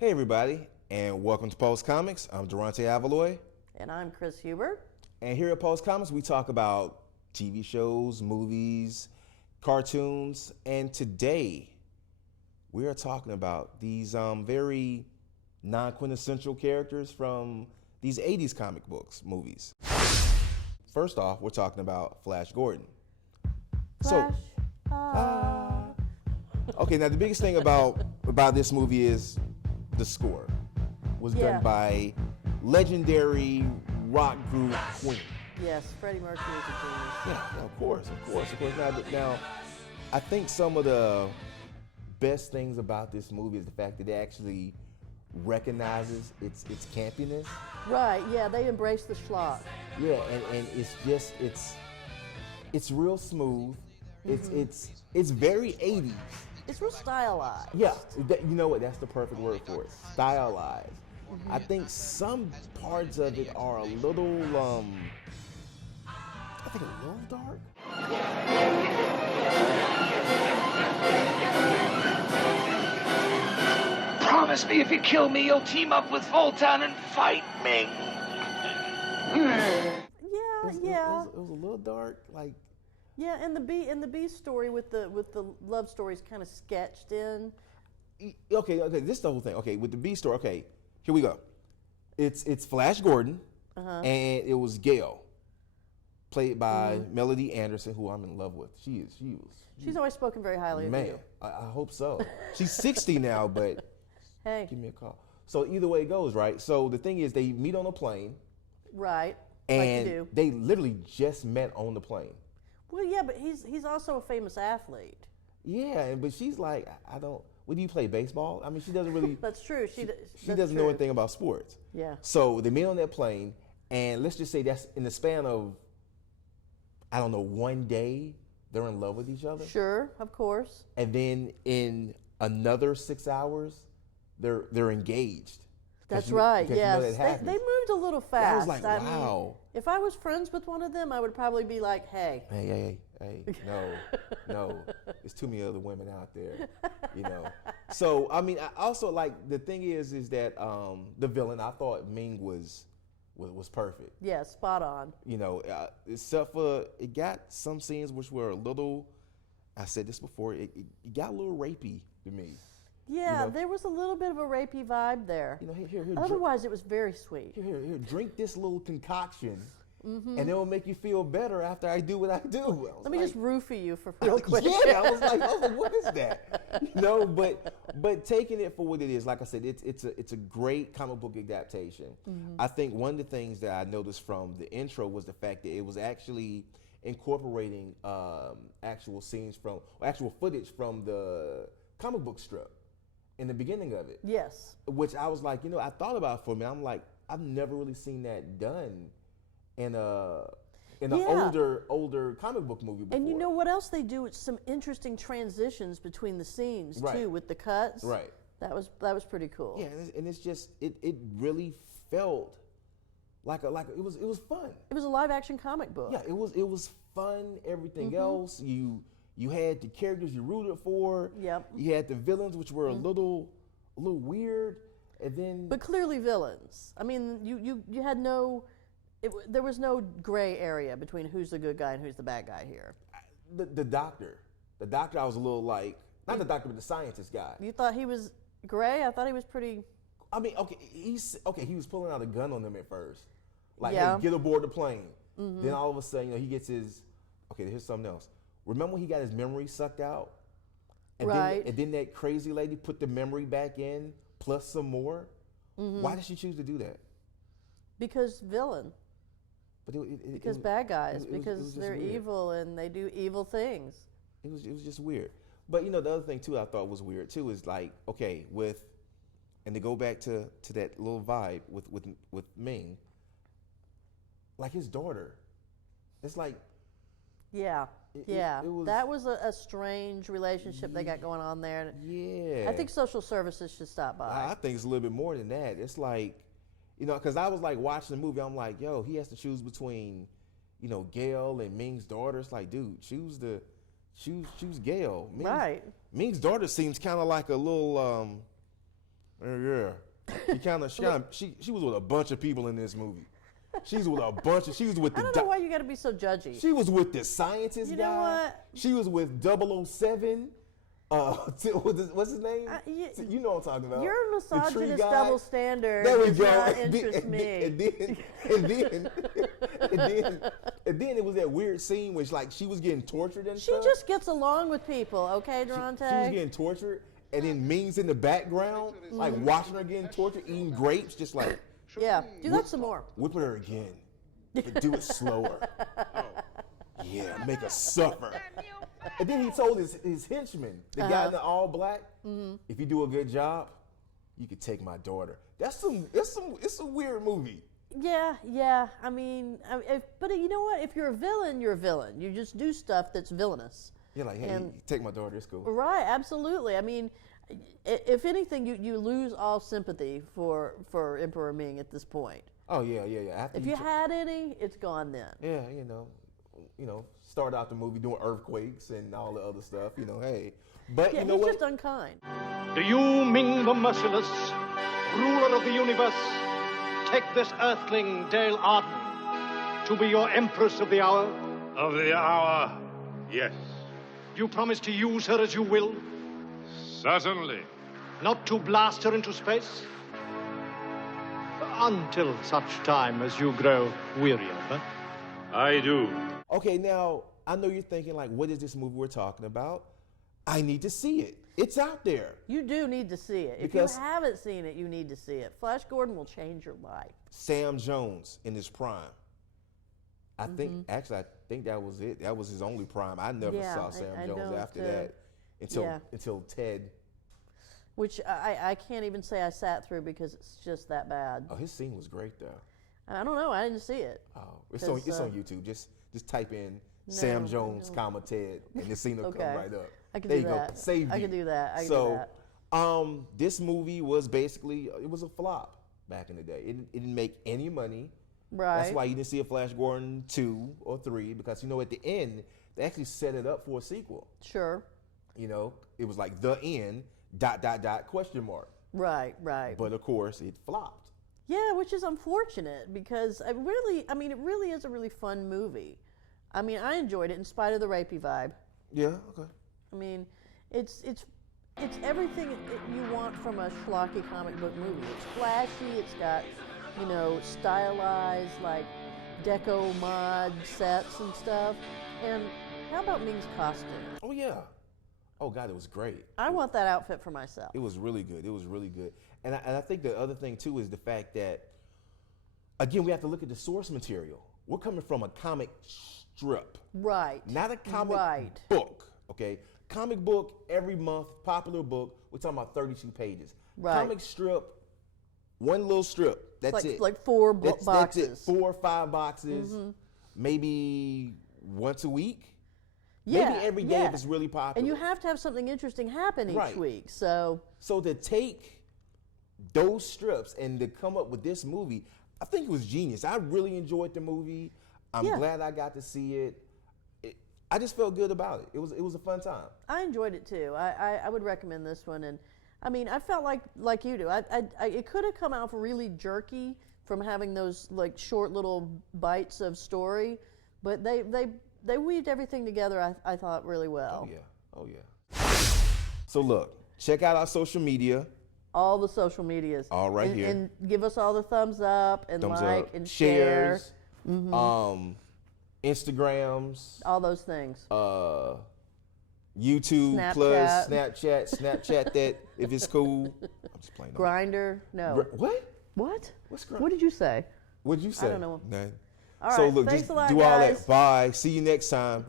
Hey everybody, and welcome to Pulse Comix. I'm Deranta and And I'm Kris Hubert. And here at Pulse Comix, we talk about TV shows, movies, cartoons, and today we are talking about these very non-quintessential characters from these 80s comic books, movies. First off, we're talking about Flash Gordon. Flash. Okay, now the biggest thing about this movie is the score was done by legendary rock group Queen. Yes, Freddie Mercury is a genius. Yeah, of course. Now, I think some of the best things about this movie is the fact that it actually recognizes its campiness. Right, yeah, they embrace the schlock. Yeah, and it's real smooth. It's very 80s. It's real stylized. Yeah, you know what? That's the perfect word for it. Stylized. I think some parts of it are a little, a little dark. Promise me if you kill me, you'll team up with Voltan and fight Ming. Yeah. It was a little dark, like. Yeah, and the B story with the love stories kind of sketched in. Okay, this is the whole thing. Okay, with the B story. Okay, here we go. It's Flash Gordon, and it was Gale, played by Melody Anderson, who I'm in love with. She's always spoken very highly of you. I hope so. She's 60 now, but hey, give me a call. So either way it goes, right? So the thing is, they meet on a plane, right? And like you do. They literally just met on the plane. Well, yeah, but he's also a famous athlete. Yeah, but she's like, I don't. What do you play, baseball? I mean, she doesn't really. That's true. She doesn't know anything about sports. Yeah. So they meet on that plane, and let's just say that's in the span of, I don't know, one day, they're in love with each other. Sure, of course. And then in another 6 hours, they're engaged. That's right. Yes, they moved a little fast. I was like, wow. mean, if I was friends with one of them, I would probably be like, hey, no, there's too many other women out there, you know. So I mean, I also like the thing is that the villain, I thought Ming was perfect. Yeah, spot on. You know, except for it got some scenes which were a little. I said this before. It got a little rapey to me. Yeah, you know? There was a little bit of a rapey vibe there. You know, here. Otherwise, it was very sweet. Here, drink this little concoction, and it will make you feel better after I do what I do. Let me just roofie you for real quick. Yeah, I was like, what is that? No, but taking it for what it is, like I said, it's a great comic book adaptation. I think one of the things that I noticed from the intro was the fact that it was actually incorporating actual footage from the comic book strip in the beginning of it. Yes. Which I was like, I thought about it for a minute. I'm like, I've never really seen that done in an older comic book movie before. And you know what else they do? It's some interesting transitions between the scenes too, with the cuts. Right. That was pretty cool. Yeah, and it's just it really felt like it was fun. It was a live action comic book. Yeah, it was fun. Everything else, you had the characters you rooted for. Yep. You had the villains, which were a little weird, and then. But clearly villains. I mean, you had no. There was no gray area between who's the good guy and who's the bad guy here. The doctor, I was a little like, not the doctor, but the scientist guy. You thought he was gray? I thought he was pretty. I mean, he was pulling out a gun on them at first, like, hey, get aboard the plane. Then all of a sudden, he gets his. Okay, here's something else. Remember when he got his memory sucked out? And then that crazy lady put the memory back in plus some more. Why did she choose to do that? Because villain. Because bad guys, because they're weird. Evil and they do evil things. It was just weird. But the other thing too I thought was weird too is like, okay, and to go back to that little vibe with Ming, like his daughter, it's like. Yeah. It was, that was a strange relationship they got going on there. Yeah. I think social services should stop by. I think it's a little bit more than that. It's like, because I was like watching the movie, I'm like, yo, he has to choose between, Gale and Ming's daughter. It's like, dude, choose Gale. Right. Ming's daughter seems kind of like a little, Yeah. She was with a bunch of people in this movie. She was with I don't know why you got to be so judgy. She was with the scientist You guy. know what? She was with 007. What's his name? You know what I'm talking about. Your misogynist double standard there we does go. not interest me. And then it was that weird scene where she was getting tortured and She stuff. just gets along with people, okay, Deranta? She was getting tortured, and then Ming's in the background, like watching her getting tortured, eating grapes, just like. Yeah, do that some more. Whip her again, but do it slower. Yeah, make her suffer. And then he told his henchman, the guy in the all black, if you do a good job, you could take my daughter. It's a weird movie. Yeah. I mean, but you know what? If you're a villain, you're a villain. You just do stuff that's villainous. You're like, hey, you take my daughter, it's cool. Right, absolutely. I mean, if anything, you lose all sympathy for Emperor Ming at this point. Oh yeah. If you had any, it's gone then. Yeah, start out the movie doing earthquakes and all the other stuff. Hey, but yeah, you know he's what? just unkind. Do you, Ming the Merciless, ruler of the universe, take this earthling, Dale Arden, to be your empress of the hour? Of the hour, yes. You promise to use her as you will? Certainly. Not to blast her into space? Until such time as you grow weary of her. I do. Okay, now, I know you're thinking, what is this movie we're talking about? I need to see it. It's out there. You do need to see it. Because if you haven't seen it, you need to see it. Flash Gordon will change your life. Sam Jones in his prime. I think that was it. That was his only prime. I never saw Sam Jones after that until Ted. Which I can't even say I sat through because it's just that bad. Oh, his scene was great, though. I don't know. I didn't see it. Oh, it's on YouTube. Just type in Sam Jones, Ted, and the scene will come right up. I can there do you that. go. Save you. I can do that. I can do that. This movie was basically it was a flop back in the day. It didn't make any money. Right. That's why you didn't see a Flash Gordon 2 or 3 because at the end they actually set it up for a sequel. Sure. It was like the end ... question mark. Right. But of course it flopped. Yeah, which is unfortunate because it really is a really fun movie. I mean, I enjoyed it in spite of the rapey vibe. Yeah, okay. I mean, it's everything you want from a schlocky comic book movie. It's flashy. It's got, stylized deco mod sets and stuff. And how about Ming's costume? Oh yeah. Oh God, it was great. I want that outfit for myself. It was really good. And I think the other thing too is the fact that, again, we have to look at the source material. We're coming from a comic strip. Right. Not a comic book, okay? Comic book, every month, popular book, we're talking about 32 pages. Right. Comic strip, one little strip, that's it. Like four boxes. That's it, 4 or 5 boxes, maybe once a week. Yeah, maybe every day if it's really popular. And you have to have something interesting happen each week, so to take those strips and to come up with this movie, I think it was genius. I really enjoyed the movie. I'm glad I got to see it. I just felt good about it. It was a fun time. I enjoyed it too. I would recommend this one, and I mean, I felt like you do. It could have come out really jerky from having those short little bites of story, but they weaved everything together. I thought really well. Oh yeah. So look, check out our social media. All the social medias. All right here. And give us all the thumbs up and and shares. Instagrams. All those things. YouTube Snapchat. plus Snapchat that if it's cool. I'm just playing. Grindr. No. What? What? What's Grindr? What did you say? What did you say? I don't know. Nothing. All so right, look, thanks just a lot, do all guys. that. Bye. See you next time.